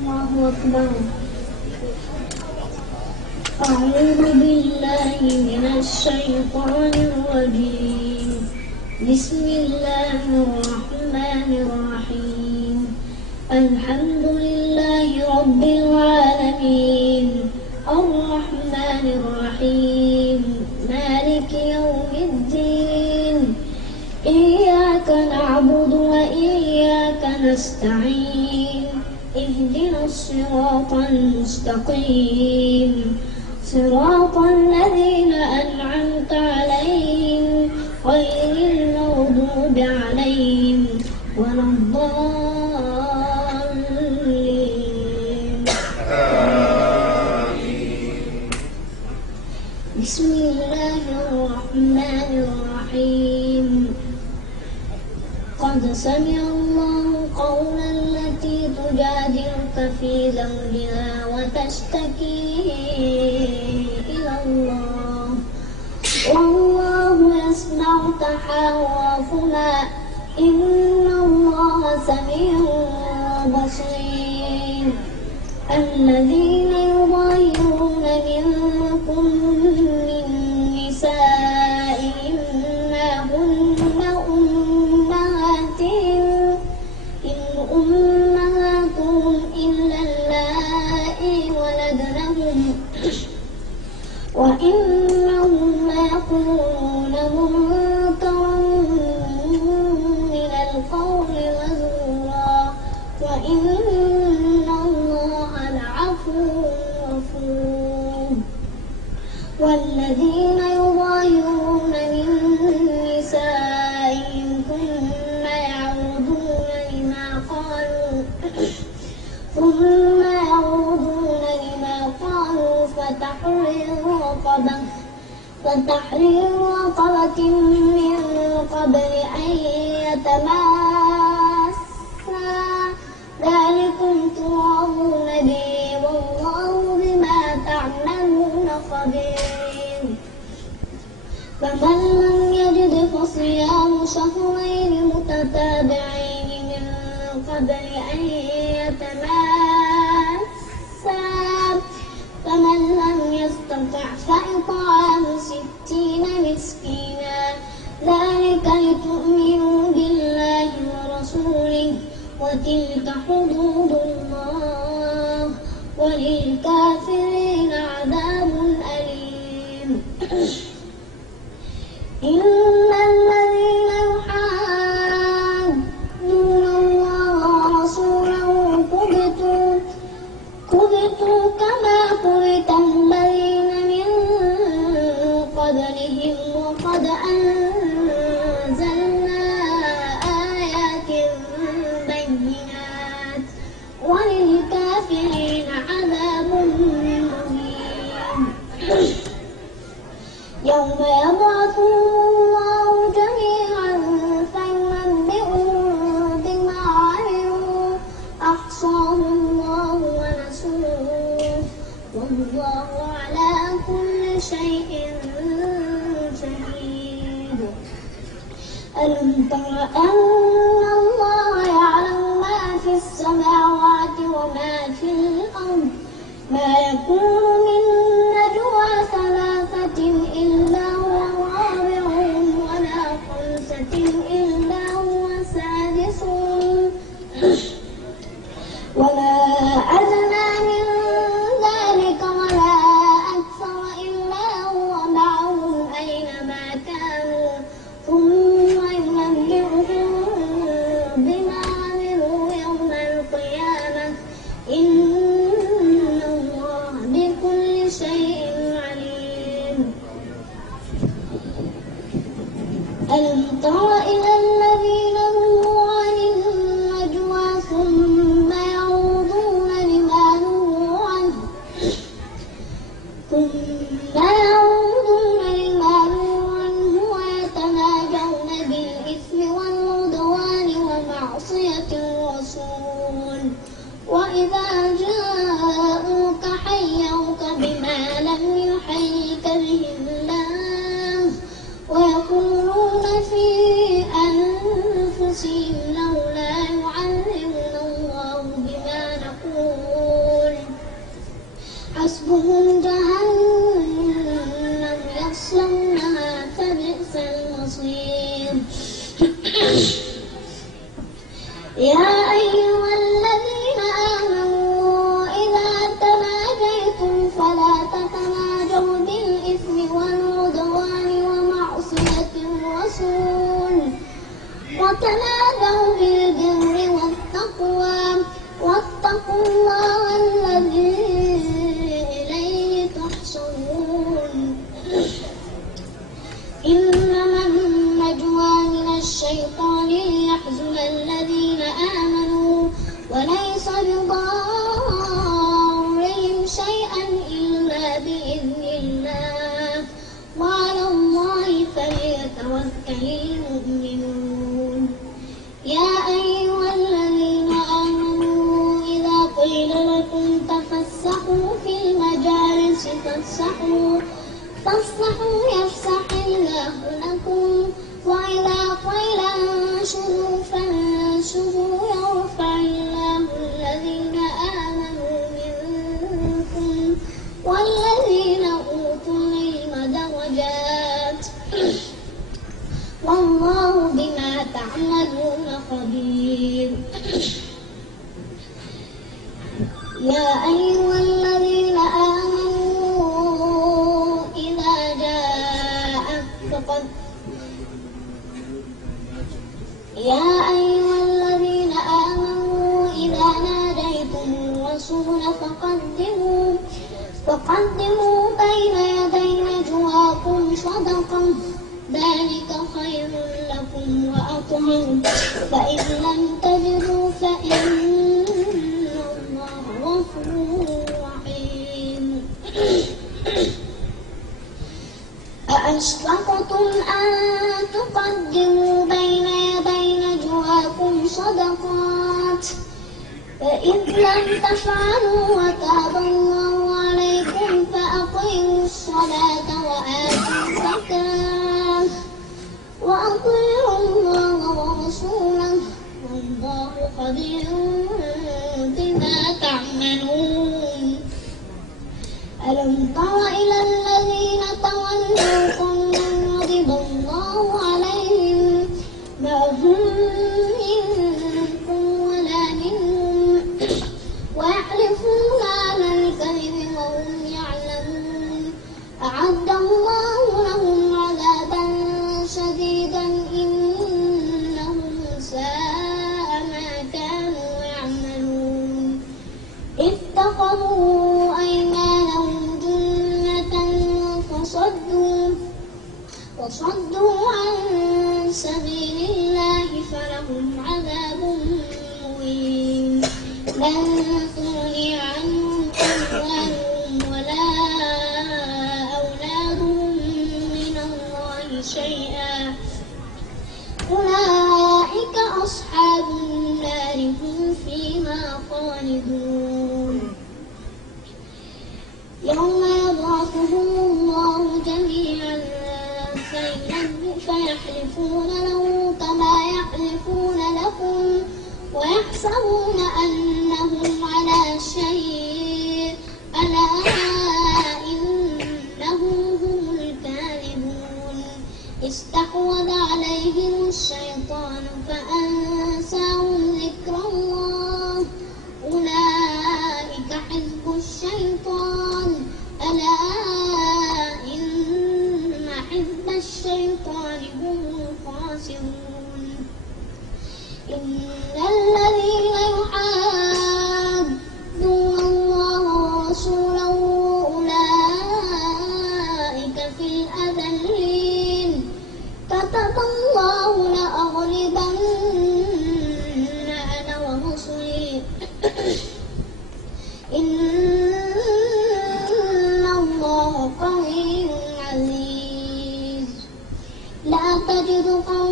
الله أكبر. أعوذ بالله من الشيطان الرجيم. بسم الله الرحمن الرحيم. الحمد لله رب العالمين الرحمن الرحيم مالك يوم الدين. إياك نعبد وإياك نستعين. اهدنا الصراط المستقيم صراط الذين أنعمت عليهم غير المغضوب عليهم ولا الضالين. بسم الله الرحمن الرحيم. قد سمع الله قولا التي تجادلك في زوجها وتشتكي إلى الله والله يسمع تحاوركما إن الله سميع بصير. الذين يظاهرون منكم من نسائهم ما هن أمهاتهم إلا اللائي ولدنهم وإنهم ليقولون منكرا من القول وزورا وإن الله لعفو غفور. والذين يظاهرون من نسائهم ثم يعودون لما قالوا فتحرير رقبة من قبل أن يتماسا ذلكم توعظون به والله بما تعملون خبير. فمن لم يجد فصيام شهرين متتابعين من قبل أن يتماسا فمن لم يستطع فإطعام 60 مسكينا ذلك لتؤمنوا بالله ورسوله وتلك حدود الله وللكافرين عذاب أليم. إن الذين يحادون الله ورسوله كبتوا كما كبت الذين من قبلهم وقد أنزلنا آيات بينات وللكافرين عذاب مهين. يوم يبعثهم الله جميعا فينبئهم بما عملوا أحصاه الله ونسوه والله على كل شيء شهيد. ألم تر أن الله يعلم ما في السماوات وما في الأرض ما يكون من نجوى ثلاثة إلا هو رابعهم ولا خمسة إلا هو سادسهم ولا أدنى من ذلك ولا أكثر إلا هو معهم أينما كانوا ثم ينبئهم بما عملوا يوم القيامة إن الله بكل شيء عليم. ألم تر إلى الذين نهوا عن النجوى ثم يعودون لما نهوا عنه ويتناجون بالإثم والعدوان ومعصية الرسول وإذا جاءوك حيوك بما لم يحيك به الله ويقولون في أنفسهم لولا يعلمنا الله بما نقول يا أيها الذين آمنوا إذا تناجيتم فلا تتناجوا بالإثم والعدوان ومعصية الرسول وتنادوا بالبر والتقوى واتقوا الله الذي إليه تحشرون إنما النجوى من الشيطان ليحزن الذين آمنوا وليس بضارهم شيئا إلا بإذن الله وعلى الله فليتوكل المؤمنون يا أيها الذين آمنوا إذا قيل لكم تفسحوا في المجالس فافسحوا يفسح الله لكم وإذا قيل انشروا فانشروا يرفع الله الذين آمنوا منكم والذين أوتوا العلم درجات والله بما تعملون خبير يا أيها الذين آمنوا إذا ناديتم الرسول فقدموا بين يدي نجواكم صدقة ذلك خير لكم وأطهر فإن لم تجدوا فإن الله غفور رحيم أأشفقتم أن تقدموا بين يدي نجواكم صدقات فإذ لم تفعلوا وتاب الله عليكم فأقيموا الصلاة وآتوا الزكاة وأطيعوا الله ورسوله والله خبير بما تعملون ألم تر إلى الذين تولوا قوما غضب الله عليهم ما هم منكم ولا منهم ويحلفون على الكذب وهم يعلمون أعد الله لهم عذابا شديدا إنهم ساء ما كانوا يعملون اتخذوا أيمانهم جنة وصدوا عن سبيل الله فلهم عذاب مهين لن تغني عنهم أموالهم ولا أولادهم من الله شيئا أولئك أصحاب النار هم فيها خالدون يوم يبعثهم الله جميعا فيحلفون له كما يحلفون لكم ويحسبون أنهم على شيء ألا إنهم هم الكاذبون استحوذ عليهم الشيطان فأنساهم ذكر الله أولئك حزب الشيطان ألا إن حزب الشيطان هم الخاسرون إن الذين يحادون الله ورسوله أولئك في الأذلين كتب الله لأغلبن أنا ورسلي إن الله قوي عزيز لا تجد قوما